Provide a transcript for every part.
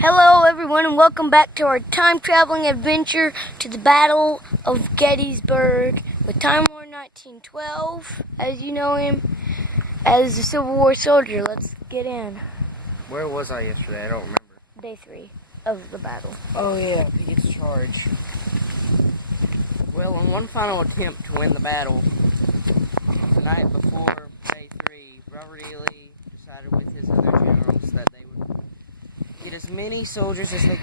Hello everyone and welcome back to our time-traveling adventure to the Battle of Gettysburg with Time War 1912, as you know him, as a Civil War soldier. Let's get in. Where was I yesterday? I don't remember. Day 3 of the battle. Oh yeah, Pickett's charge. Well, on one final attempt to win the battle, the night before Day 3, Robert E. Lee decided with his other generals that they would get as many soldiers as they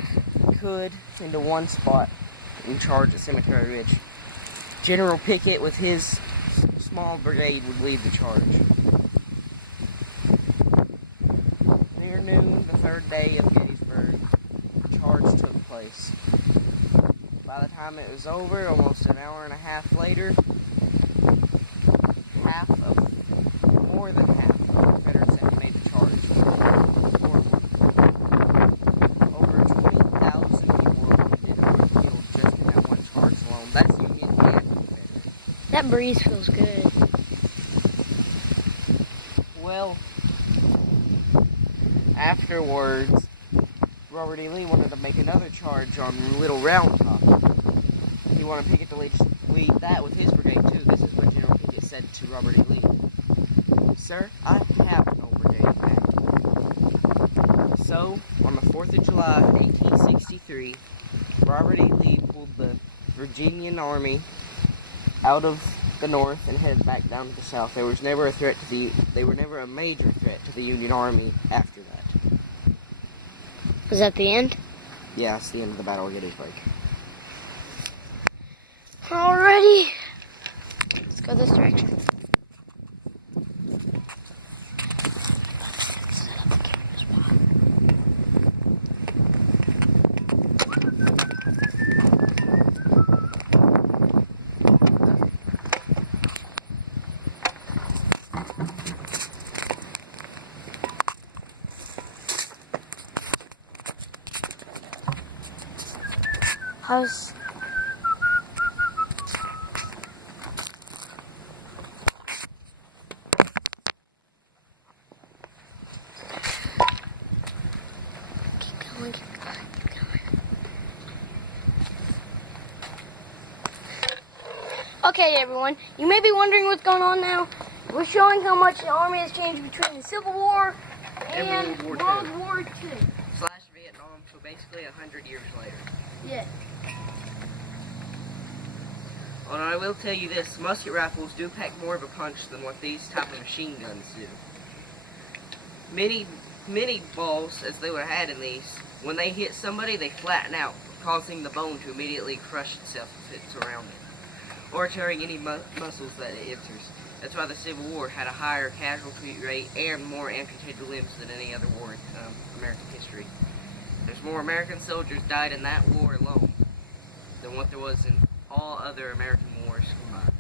could into one spot and charge at Cemetery Ridge. General Pickett, with his small brigade, would lead the charge. Near noon, the third day of Gettysburg, the charge took place. By the time it was over, almost an hour and a half later, more than half of the Confederates had made the charge. Over 20,000 people were killed just in that one charge alone. That's Union and Confederate. That breeze feels good. Well, afterwards, Robert E. Lee wanted to make another charge on Little Round Top. He wanted Pickett to lead that with his brigade too. This is what General Pickett said to Robert E. Lee. "Sir, I have no brigade back." So, on the 4th of July, 1863, Robert E. Lee pulled the Virginian Army out of the north and headed back down to the south. They were never a major threat to the Union Army after that. Was that the end? Yeah, it's the end of the Battle of Gettysburg. Alrighty. Let's go this direction. How's keep going. Okay, everyone, you may be wondering what's going on now. We're showing how much the Army has changed between the Civil War and World War II. / Vietnam, so basically 100 years later. Yeah. Well, I will tell you this, musket rifles do pack more of a punch than what these type of machine guns do. Many balls, as they would have had in these, when they hit somebody, they flatten out, causing the bone to immediately crush itself if it's around it, or tearing any muscles that it enters. That's why the Civil War had a higher casualty rate and more amputated limbs than any other war in American history. There's more American soldiers died in that war alone than what there was in all other American wars combined.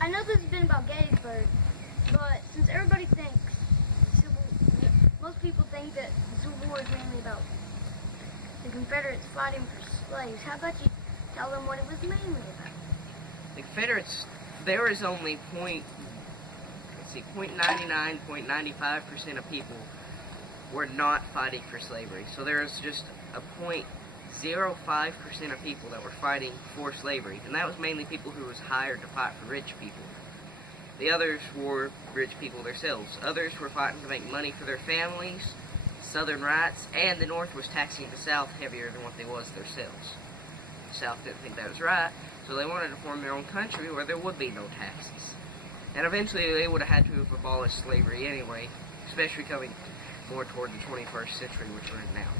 I know this has been about Gettysburg, but since everybody thinks most people think that the Civil War is mainly about the Confederates fighting for slaves, how about you tell them what it was mainly about? The Confederates, there is only 0.99, 0.95% of people were not fighting for slavery. So there is just a 0.05% of people that were fighting for slavery, and that was mainly people who was hired to fight for rich people. The others were rich people themselves. Others were fighting to make money for their families, Southern rights, and the North was taxing the South heavier than what they was themselves. The South didn't think that was right, so they wanted to form their own country where there would be no taxes. And eventually they would have had to have abolished slavery anyway, especially coming more toward the 21st century, which we're in now.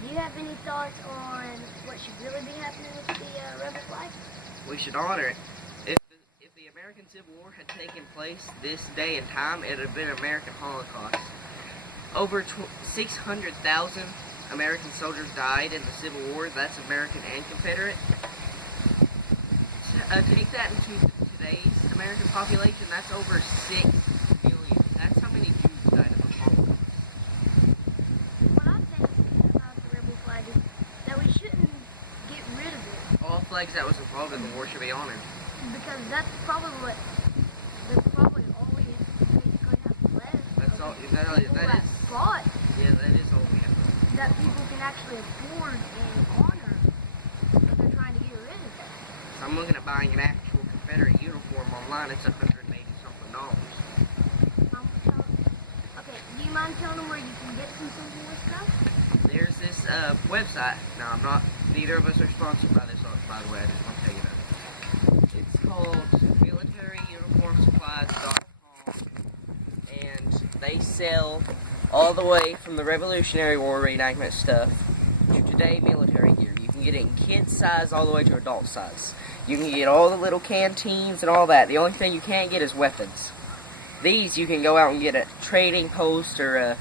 Do you have any thoughts on what should really be happening with the rebel flag? We should honor it. If the American Civil War had taken place this day and time, it would have been an American Holocaust. Over 600,000 American soldiers died in the Civil War. That's American and Confederate. Take that into today's American population, that's over 6 million. That's how many Jews died of the Holocaust. What I think about the rebel flag is that we shouldn't get rid of it. All flags that was involved in the war should be honored. Because that's probably all we basically have left. Oh, people that that is, fought, yeah, that is all we have. that people can actually afford and honor, but they're trying to get rid of it. So I'm looking at buying an actual Confederate uniform online. It's $180 something. Okay, do you mind telling them where you can get some Civil War stuff? There's this website. Now, neither of us are sponsored by this, by the way. I just want to tell you that. It's called militaryuniformsupplies.com, and they sell all the way from the Revolutionary War reenactment stuff to today military gear. You can get it in kid size all the way to adult size. You can get all the little canteens and all that. The only thing you can't get is weapons. These you can go out and get at trading post or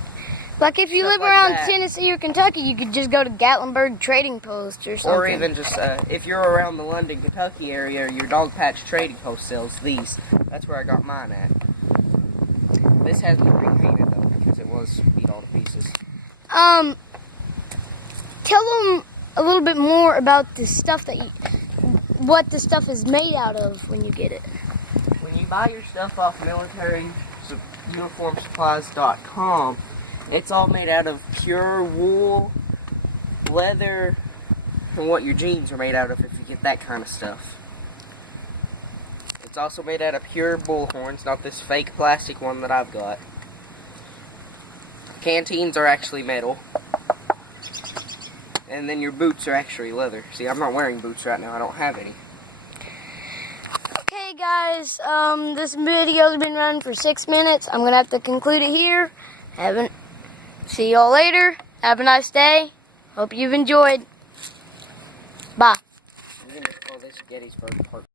like if you stuff live like around that. Tennessee or Kentucky, you could just go to Gatlinburg Trading Post or something. Or even just, if you're around the London, Kentucky area, your Dog Patch Trading Post sells these. That's where I got mine at. This hasn't been repainted, though, because it was beat all to pieces. Tell them a little bit more about the stuff that what the stuff is made out of when you get it. When you buy your stuff off militaryuniformsupplies.com, it's all made out of pure wool, leather, and what your jeans are made out of if you get that kind of stuff. It's also made out of pure bull horns, not this fake plastic one that I've got. Canteens are actually metal. And then your boots are actually leather. See, I'm not wearing boots right now. I don't have any. Okay, guys, this video's been running for 6 minutes. I'm going to have to conclude it here. See y'all later. Have a nice day. Hope you've enjoyed. Bye. I'm going to call this Gettysburg Park.